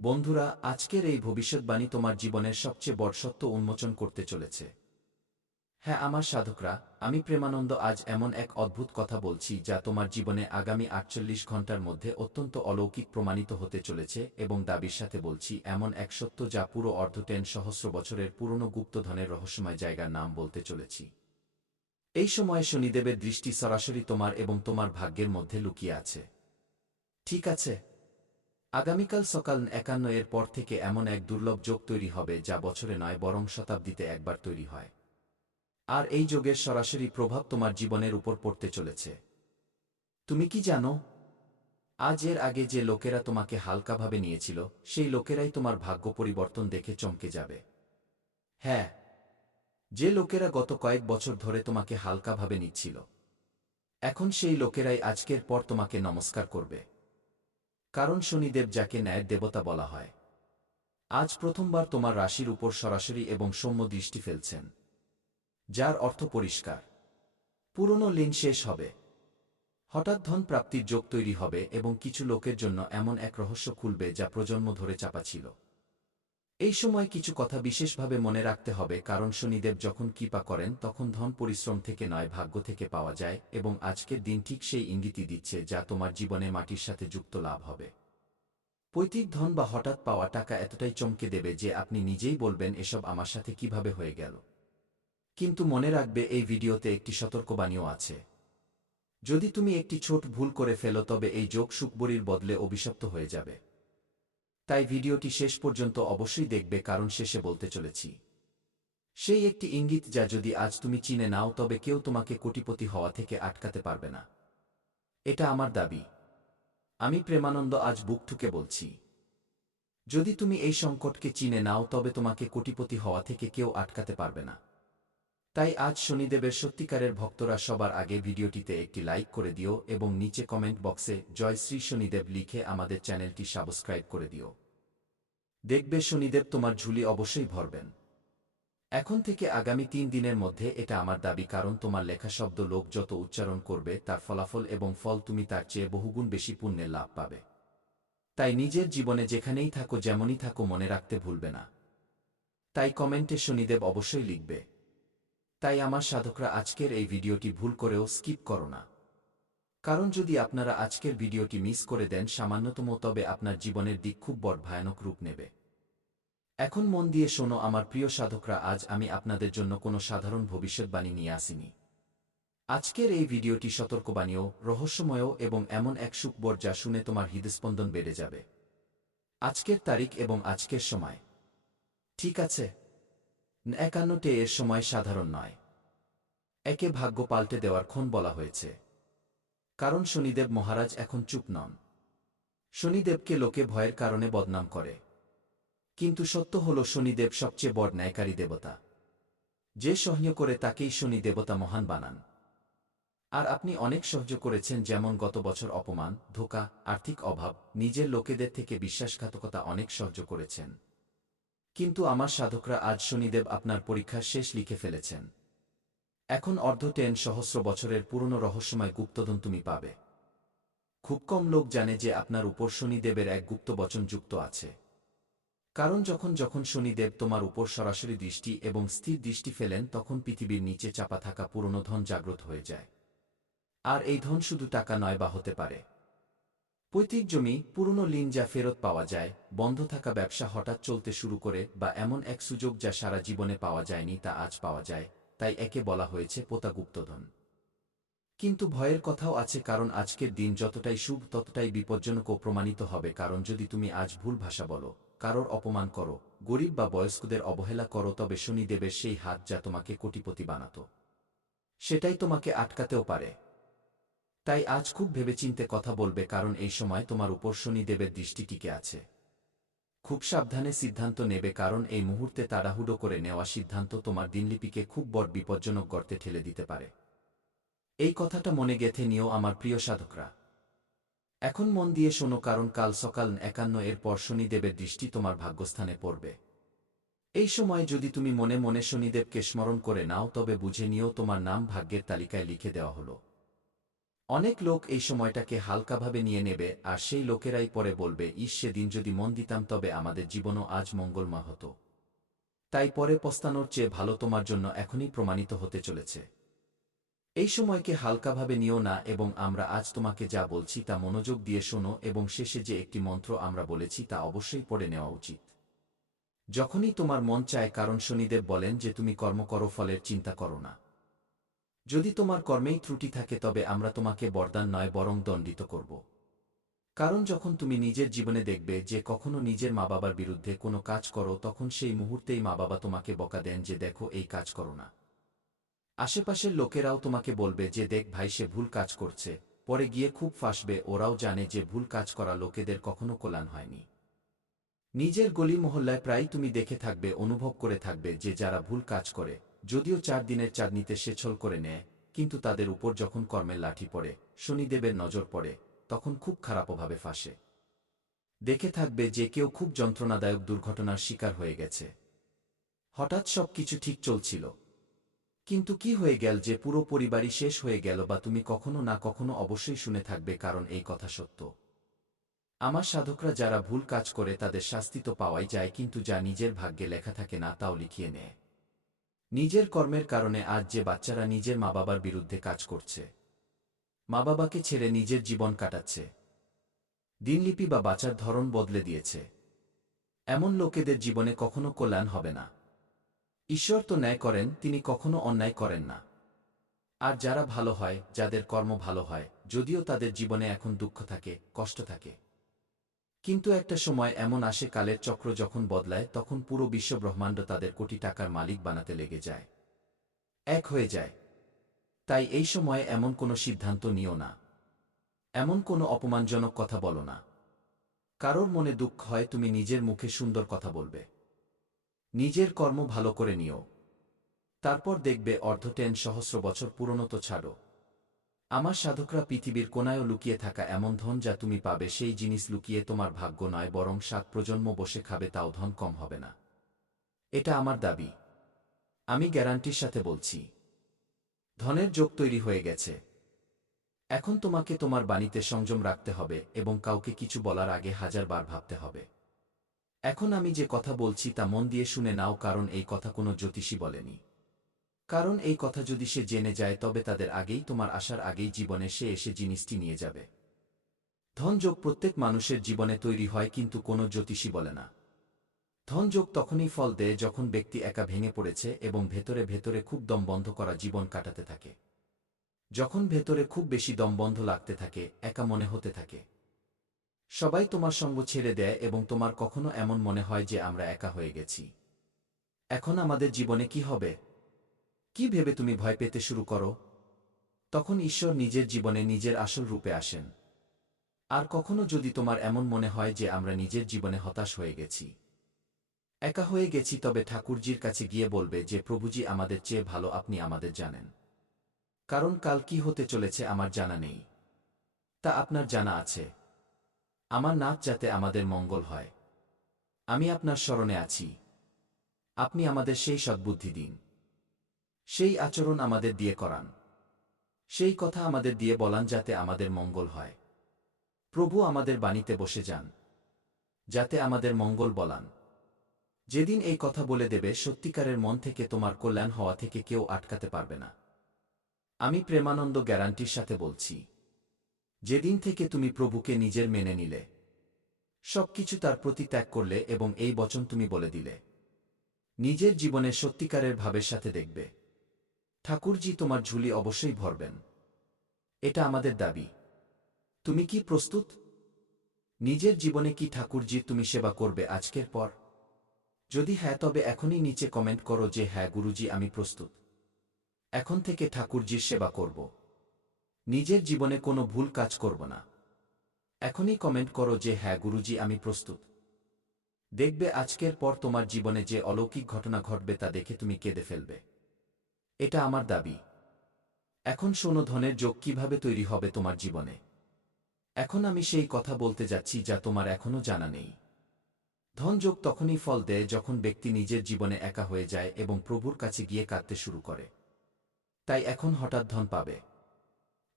বন্ধুরা, আজকের এই ভবিষ্যৎবাণী তোমার জীবনের সবচেয়ে বড় সত্য উন্মোচন করতে চলেছে। হ্যাঁ, আমার সাধকরা, আমি প্রেমানন্দ আজ এমন এক অদ্ভুত কথা বলছি যা তোমার জীবনে আগামী ৪৮ ঘণ্টার মধ্যে অত্যন্ত অলৌকিক প্রমাণিত হতে চলেছে, এবং দাবির সাথে বলছি এমন এক সত্য যা পুরো সহস্র বছরের পুরনো গুপ্তধনের রহস্যময় জায়গার নাম বলতে চলেছি। এই সময়ে শনিদেবের দৃষ্টি সরাসরি তোমার এবং তোমার ভাগ্যের মধ্যে লুকিয়ে আছে। ঠিক আছে? আগামীকাল সকাল ৫১ এর পর থেকে এমন এক দুর্লভ যোগ তৈরি হবে যা বছরে নয় বরং শতাব্দীতে একবার তৈরি হয়। আর এই যোগের সরাসরি প্রভাব তোমার জীবনের উপর পড়তে চলেছে। তুমি কি জানো? আজ এর আগে যে লোকেরা তোমাকে হালকাভাবে নিয়েছিল, সেই লোকেরাই তোমার ভাগ্য পরিবর্তন দেখে চমকে যাবে। হ্যাঁ, যে লোকেরা গত কয়েক বছর ধরে তোমাকে হালকাভাবে নিচ্ছিল, এখন সেই লোকেরাই আজকের পর তোমাকে নমস্কার করবে। কারণ শনিদেব, যাকে ন্যায়ের দেবতা বলা হয়, আজ প্রথমবার তোমার রাশির উপর সরাসরি এবং সৌম্য দৃষ্টি ফেলছেন, যার অর্থ পরিষ্কার, পুরনো লিন শেষ হবে। হঠাৎ ধন প্রাপ্তির যোগ তৈরি হবে এবং কিছু লোকের জন্য এমন এক রহস্য খুলবে যা প্রজন্ম ধরে চাপা ছিল। এই সময় কিছু কথা বিশেষভাবে মনে রাখতে হবে, কারণ শনিদেব যখন কৃপা করেন তখন ধন পরিশ্রম থেকে নয়, ভাগ্য থেকে পাওয়া যায়, এবং আজকের দিন ঠিক সেই ইঙ্গিতই দিচ্ছে যা তোমার জীবনে মাটির সাথে যুক্ত লাভ হবে। পৈতৃক ধন বা হঠাৎ পাওয়া টাকা এতটাই চমকে দেবে যে আপনি নিজেই বলবেন, এসব আমার সাথে কিভাবে হয়ে গেল। কিন্তু মনে রাখবে, এই ভিডিওতে একটি সতর্কবাণীও আছে। যদি তুমি একটি ছোট ভুল করে ফেলো, তবে এই যোগ সুখবরীর বদলে অভিশপ্ত হয়ে যাবে। তাই ভিডিওটি শেষ পর্যন্ত অবশ্যই দেখবে, কারণ শেষে বলতে চলেছি সেই একটি ইঙ্গিত যা যদি আজ তুমি চিনে নাও, তবে কেউ তোমাকে কোটিপতি হওয়া থেকে আটকাতে পারবে না। এটা আমার দাবি। আমি প্রেমানন্দ আজ বুক ঠুকে বলছি, যদি তুমি এই সংকটকে চিনে নাও, তবে তোমাকে কোটিপতি হওয়া থেকে কেউ আটকাতে পারবে না। তাই আজ শনিদেবের সত্যিকারের ভক্তরা সবার আগে ভিডিওটিতে একটি লাইক করে দিও এবং নিচে কমেন্ট বক্সে জয় শ্রী শনিদেব লিখে আমাদের চ্যানেলটি সাবস্ক্রাইব করে দিও। দেখবে শনিদেব তোমার ঝুলি অবশ্যই ভরবেন। এখন থেকে আগামী ৩ দিনের মধ্যে এটা আমার দাবি, কারণ তোমার লেখা শব্দ লোক যত উচ্চারণ করবে, তার ফলাফল এবং ফল তুমি তার চেয়ে বহুগুণ বেশি পুণ্যের লাভ পাবে। তাই নিজের জীবনে যেখানেই থাকো, যেমনই থাকো, মনে রাখতে ভুলবে না। তাই কমেন্টে শনিদেব অবশ্যই লিখবে। তাই আমার সাধকরা, আজকের এই ভিডিওটি ভুল করেও স্কিপ করো না। কারণ যদি আপনারা আজকের ভিডিওটি মিস করে দেন সামান্যতম, তবে আপনার জীবনের দিক খুব বড় ভয়ানক রূপ নেবে। এখন মন দিয়ে শোনো আমার প্রিয় সাধকরা, আজ আমি আপনাদের জন্য কোনো সাধারণ ভবিষ্যৎবাণী নিয়ে আসিনি। আজকের এই ভিডিওটি সতর্কবাণীও, রহস্যময় এবং এমন এক সুখবর যা শুনে তোমার হৃদস্পন্দন বেড়ে যাবে। আজকের তারিখ এবং আজকের সময়, ঠিক আছে? ৫১ এর সময় সাধারণ নয়। একে ভাগ্য পাল্টে দেওয়ার ক্ষণ বলা হয়েছে। কারণ শনিদেব মহারাজ এখন চুপ নন। শনিদেবকে লোকে ভয়ের কারণে বদনাম করে, কিন্তু সত্য হল শনিদেব সবচেয়ে বড় ন্যায়কারী দেবতা। যে সহ্য করে তাকেই শনি দেবতা মহান বানান। আর আপনি অনেক সহ্য করেছেন, যেমন গত বছর অপমান, ধোঁকা, আর্থিক অভাব, নিজের লোকেদের থেকে বিশ্বাসঘাতকতা, অনেক সহ্য করেছেন। কিন্তু আমার সাধকরা, আজ শনিদেব আপনার পরীক্ষার শেষ লিখে ফেলেছেন। এখন সহস্র বছরের পুরনো রহস্যময় গুপ্তধন তুমি পাবে। খুব কম লোক জানে যে আপনার উপর শনিদেবের এক গুপ্ত বচন যুক্ত আছে। কারণ যখন যখন শনিদেব তোমার উপর সরাসরি দৃষ্টি এবং স্থির দৃষ্টি ফেলেন, তখন পৃথিবীর নিচে চাপা থাকা পুরনো ধন জাগ্রত হয়ে যায়। আর এই ধন শুধু টাকা নয়, বা হতে পারে পৈতৃক জমি, পুরনো লিন যা ফেরত পাওয়া যায়, বন্ধ থাকা ব্যবসা হঠাৎ চলতে শুরু করে, বা এমন এক সুযোগ যা সারা জীবনে পাওয়া যায়নি তা আজ পাওয়া যায়। তাই একে বলা হয়েছে পোতা গুপ্তধন। কিন্তু ভয়ের কথাও আছে, কারণ আজকের দিন যতটাই শুভ ততটাই বিপজ্জনকও প্রমাণিত হবে। কারণ যদি তুমি আজ ভুল ভাষা বলো, কারোর অপমান করো, গরিব বা বয়স্কদের অবহেলা করো, তবে শনিদেবের সেই হাত যা তোমাকে কোটিপতি বানাত, সেটাই তোমাকে আটকাতেও পারে। তাই আজ খুব ভেবেচিন্তে কথা বলবে, কারণ এই সময় তোমার উপর শনিদেবের দৃষ্টি টিকে আছে। খুব সাবধানে সিদ্ধান্ত নেবে, কারণ এই মুহূর্তে তাড়াহুড়ো করে নেওয়া সিদ্ধান্ত তোমার দিনলিপিকে খুব বড় বিপজ্জনক গর্তে ঠেলে দিতে পারে। এই কথাটা মনে গেঁথে নিও আমার প্রিয় সাধকরা। এখন মন দিয়ে শোনো, কারণ কাল সকাল ৫১ এর পর শনিদেবের দৃষ্টি তোমার ভাগ্যস্থানে পড়বে। এই সময় যদি তুমি মনে মনে শনিদেবকে স্মরণ করে নাও, তবে বুঝে নিও তোমার নাম ভাগ্যের তালিকায় লিখে দেওয়া হলো। অনেক লোক এই সময়টাকে হালকাভাবে নিয়ে নেবে, আর সেই লোকেরাই পরে বলবে, ইস, সেদিন যদি মন দিতাম তবে আমাদের জীবনও আজ মঙ্গলময় হতো। তাই পরে পস্তানোর চেয়ে ভালো তোমার জন্য এখনই প্রমাণিত হতে চলেছে। এই সময়কে হালকাভাবে নিও না, এবং আমরা আজ তোমাকে যা বলছি তা মনোযোগ দিয়ে শোনো, এবং শেষে যে একটি মন্ত্র আমরা বলেছি তা অবশ্যই পড়ে নেওয়া উচিত। যখনই তোমার মন চায়, কারণ শনিদেব বলেন যে তুমি কর্ম করো, ফলের চিন্তা করো না। যদি তোমার কর্মেই ত্রুটি থাকে তবে আমরা তোমাকে বরদান নয় বরং দণ্ডিত করব। কারণ যখন তুমি নিজের জীবনে দেখবে যে কখনো নিজের মা বাবার বিরুদ্ধে কোনো কাজ করো, তখন সেই মুহূর্তেই মা বাবা তোমাকে বকা দেন যে দেখো এই কাজ করো না। আশেপাশের লোকেরাও তোমাকে বলবে যে দেখ ভাই, সে ভুল কাজ করছে। পরে গিয়ে খুব ফাঁসবে। ওরাও জানে যে ভুল কাজ করা লোকেদের কখনো কল্যাণ হয়নি। নিজের গলি মহল্লায় প্রায় তুমি দেখে থাকবে, অনুভব করে থাকবে যে যারা ভুল কাজ করে, যদিও 4 দিনের চাঁদনিতে সে ছল করে নেয়, কিন্তু তাদের উপর যখন কর্মের লাঠি পড়ে, শনিদেবের নজর পড়ে, তখন খুব খারাপভাবে ফাঁসে। দেখে থাকবে যে কেউ খুব যন্ত্রণাদায়ক দুর্ঘটনার শিকার হয়ে গেছে। হঠাৎ সব কিছু ঠিক চলছিল, কিন্তু কি হয়ে গেল যে পুরো পরিবারই শেষ হয়ে গেল, বা তুমি কখনো না কখনো অবশ্যই শুনে থাকবে, কারণ এই কথা সত্য। আমার সাধকরা যারা ভুল কাজ করে তাদের শাস্তি তো পাওয়াই যায়, কিন্তু যা নিজের ভাগ্যে লেখা থাকে না তাও লিখিয়ে নেয়। নিজের কর্মের কারণে আজ যে বাচ্চারা নিজের মা বাবার বিরুদ্ধে কাজ করছে, মা বাবাকে ছেড়ে নিজের জীবন কাটাচ্ছে, দিনলিপি বা বাঁচার ধরন বদলে দিয়েছে, এমন লোকেদের জীবনে কখনো কল্যাণ হবে না। ঈশ্বর তো ন্যায় করেন, তিনি কখনো অন্যায় করেন না। আর যারা ভালো হয়, যাদের কর্ম ভালো হয়, যদিও তাদের জীবনে এখন দুঃখ থাকে, কষ্ট থাকে, কিন্তু একটা সময় এমন আসে, কালের চক্র যখন বদলায়, তখন পুরো বিশ্ব ব্রহ্মাণ্ড তাদের কোটি টাকার মালিক বানাতে লেগে যায়, এক হয়ে যায়। তাই এই সময়ে এমন কোনো সিদ্ধান্ত নিও না, এমন কোনো অপমানজনক কথা বলো না। কারোর মনে দুঃখ হয়, তুমি নিজের মুখে সুন্দর কথা বলবে, নিজের কর্ম ভালো করে নিও, তারপর দেখবে অর্ধটেন সহস্র বছর পুরনো তো ছাড়ো। আমার সাধকরা পৃথিবীর কোনায়ও লুকিয়ে থাকা এমন ধন যা তুমি পাবে, সেই জিনিস লুকিয়ে তোমার ভাগ্য নয় বরং 7 প্রজন্ম বসে খাবে, তাও ধন কম হবে না। এটা আমার দাবি, আমি গ্যারান্টির সাথে বলছি। ধনের যোগ তৈরি হয়ে গেছে। এখন তোমাকে তোমার বাণীতে সংযম রাখতে হবে, এবং কাউকে কিছু বলার আগে 1000 বার ভাবতে হবে। এখন আমি যে কথা বলছি তা মন দিয়ে শুনে নাও, কারণ এই কথা কোনো জ্যোতিষী বলেনি। কারণ এই কথা যদি সে জেনে যায় তবে তাদের আগেই, তোমার আসার আগেই জীবনে সে এসে জিনিসটি নিয়ে যাবে। ধনযোগ প্রত্যেক মানুষের জীবনে তৈরি হয়, কিন্তু কোনো জ্যোতিষী বলে না। ধনযোগ তখনই ফল দেয় যখন ব্যক্তি একা ভেঙে পড়েছে এবং ভেতরে ভেতরে খুব দমবন্ধ করা জীবন কাটাতে থাকে। যখন ভেতরে খুব বেশি দমবন্ধ লাগতে থাকে, একা মনে হতে থাকে, সবাই তোমার সঙ্গ ছেড়ে দেয়, এবং তোমার কখনো এমন মনে হয় যে আমরা একা হয়ে গেছি, এখন আমাদের জীবনে কি হবে, কি ভেবে তুমি ভয় পেতে শুরু করো, তখন ঈশ্বর নিজের জীবনে নিজের আসল রূপে আসেন। আর কখনো যদি তোমার এমন মনে হয় যে আমরা নিজের জীবনে হতাশ হয়ে গেছি, একা হয়ে গেছি, তবে ঠাকুরজির কাছে গিয়ে বলবে যে প্রভুজি, আমাদের চেয়ে ভালো আপনি আমাদের জানেন। কারণ কাল কি হতে চলেছে আমার জানা নেই, তা আপনার জানা আছে। আমার নাচ যাতে আমাদের মঙ্গল হয়, আমি আপনার শরণে আছি। আপনি আমাদের সেই সদ্বুদ্ধি দিন, সেই আচরণ আমাদের দিয়ে করান, সেই কথা আমাদের দিয়ে বলান যাতে আমাদের মঙ্গল হয়। প্রভু আমাদের বাণীতে বসে যান, যাতে আমাদের মঙ্গল বলান। যেদিন এই কথা বলে দেবে, সত্যিকারের মন থেকে তোমার কল্যাণ হওয়া থেকে কেউ আটকাতে পারবে না। আমি প্রেমানন্দ গ্যারান্টির সাথে বলছি। যেদিন থেকে তুমি প্রভুকে নিজের মেনে নিলে, সবকিছু তার প্রতি ত্যাগ করলে, এবং এই বচন তুমি বলে দিলে, নিজের জীবনে সত্যিকারের ভাবের সাথে দেখবে ঠাকুরজি তোমার ঝুলি অবশ্যই ভরবেন। এটা আমাদের দাবি। তুমি কি প্রস্তুত? নিজের জীবনে কি ঠাকুরজির তুমি সেবা করবে আজকের পর? যদি হ্যাঁ, তবে এখনই নিচে কমেন্ট করো যে হ্যাঁ গুরুজি, আমি প্রস্তুত। এখন থেকে ঠাকুরজির সেবা করব, নিজের জীবনে কোনো ভুল কাজ করব না। এখনই কমেন্ট করো যে হ্যাঁ গুরুজি, আমি প্রস্তুত। দেখবে আজকের পর তোমার জীবনে যে অলৌকিক ঘটনা ঘটবে তা দেখে তুমি কেঁদে ফেলবে। এটা আমার দাবি। এখন শোনো, ধনের যোগ কিভাবে তৈরি হবে তোমার জীবনে। এখন আমি সেই কথা বলতে যাচ্ছি যা তোমার এখনো জানা নেই। ধনযোগ তখনই ফল দেয় যখন ব্যক্তি নিজের জীবনে একা হয়ে যায় এবং প্রভুর কাছে গিয়ে কাঁদতে শুরু করে। তাই এখন হঠাৎ ধন পাবে,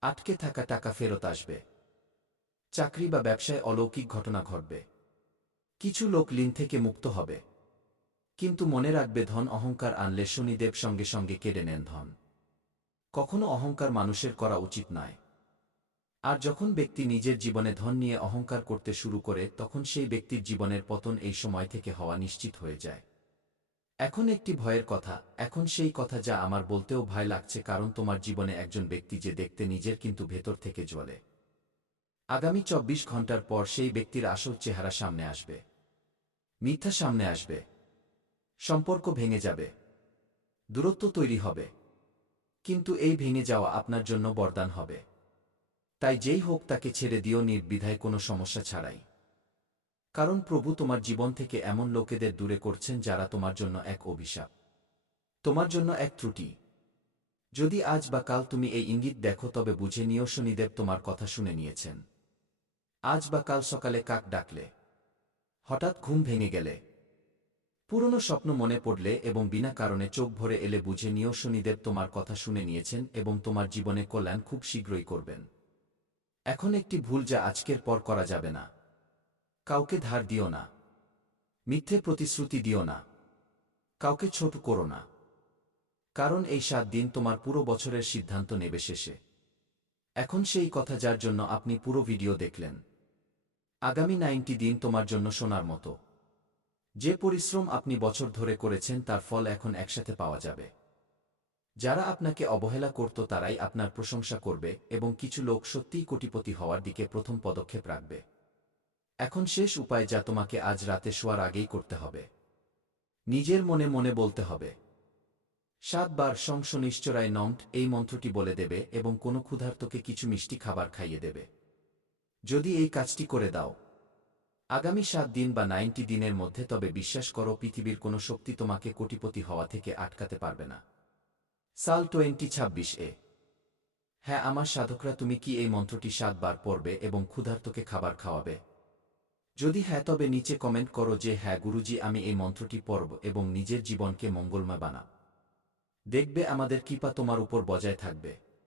আটকে থাকা টাকা ফেরত আসবে। চাকরি বা ব্যবসায় অলৌকিক ঘটনা ঘটবে। কিছু লোক ঋণ থেকে মুক্ত হবে। কিন্তু মনে রাখবে, ধন অহংকার আনলে শনিদেব সঙ্গে সঙ্গে কেড়ে নেন ধন। কখনো অহংকার মানুষের করা উচিত নয়। আর যখন ব্যক্তি নিজের জীবনে ধন নিয়ে অহংকার করতে শুরু করে, তখন সেই ব্যক্তির জীবনের পতন এই সময় থেকে হওয়া নিশ্চিত হয়ে যায়। এখন একটি ভয়ের কথা, এখন সেই কথা যা আমার বলতেও ভয় লাগছে, কারণ তোমার জীবনে একজন ব্যক্তি যে দেখতে নিজের কিন্তু ভেতর থেকে জ্বলে। আগামী ২৪ ঘন্টার পর সেই ব্যক্তির আসল চেহারা সামনে আসবে। মিথ্যা সামনে আসবে। সম্পর্ক ভেঙে যাবে। দূরত্ব তৈরি হবে। কিন্তু এই ভেঙে যাওয়া আপনার জন্য বরদান হবে। তাই যেই হোক তাকে ছেড়ে দিও নির্দ্বিধায়, কোনো সমস্যা ছাড়াই। কারণ প্রভু তোমার জীবন থেকে এমন লোকেদের দূরে করছেন যারা তোমার জন্য এক অভিশাপ, তোমার জন্য এক ত্রুটি। যদি আজ বা কাল তুমি এই ইঙ্গিত দেখো, তবে বুঝে নিও শনিদেব তোমার কথা শুনে নিয়েছেন। আজ বা কাল সকালে কাক ডাকলে, হঠাৎ ঘুম ভেঙে গেলে, পুরনো স্বপ্ন মনে পড়লে এবং বিনা কারণে চোখ ভরে এলে, বুঝে নিও শনিদেব তোমার কথা শুনে নিয়েছেন এবং তোমার জীবনে কল্যাণ খুব শীঘ্রই করবেন। এখন একটি ভুল যা আজকের পর করা যাবে না। কাউকে ধার দিও না। মিথ্যে প্রতিশ্রুতি দিও না। কাউকে ছোট করো না। কারণ এই ৭ দিন তোমার পুরো বছরের সিদ্ধান্ত নেবে শেষে। এখন সেই কথা যার জন্য আপনি পুরো ভিডিও দেখলেন। আগামী ৯০ দিন তোমার জন্য সোনার মতো। যে পরিশ্রম আপনি বছর ধরে করেছেন তার ফল এখন একসাথে পাওয়া যাবে। যারা আপনাকে অবহেলা করত তারাই আপনার প্রশংসা করবে এবং কিছু লোক সত্যিই কোটিপতি হওয়ার দিকে প্রথম পদক্ষেপ রাখবে। এখন শেষ উপায়, যা তোমাকে আজ রাতে শোয়ার আগেই করতে হবে। নিজের মনে মনে বলতে হবে ৭ বার সং শনিশ্চরায় নমঃ, এই মন্ত্রটি বলে দেবে এবং কোনো ক্ষুধার্তকে কিছু মিষ্টি খাবার খাইয়ে দেবে। যদি এই কাজটি করে দাও আগামী ৭ দিন বা ৯০ দিনের মধ্যে, তবে বিশ্বাস করো পৃথিবীর কোনো শক্তি তোমাকে কোটিপতি হওয়া থেকে আটকাতে পারবে না। সাল 2026 হ্যাঁ আমার সাধকরা, তুমি কি এই মন্ত্রটি ৭ বার পড়বে এবং ক্ষুধার্তকে খাবার খাওয়াবে? যদি হ্যাঁ, তবে নিচে কমেন্ট করো যে হ্যাঁ গুরুজি, আমি এই মন্ত্রটি পড়ব এবং নিজের জীবনকে মঙ্গলময় বানাব। দেখবে আমাদের কৃপা তোমার উপর বজায় থাকবে।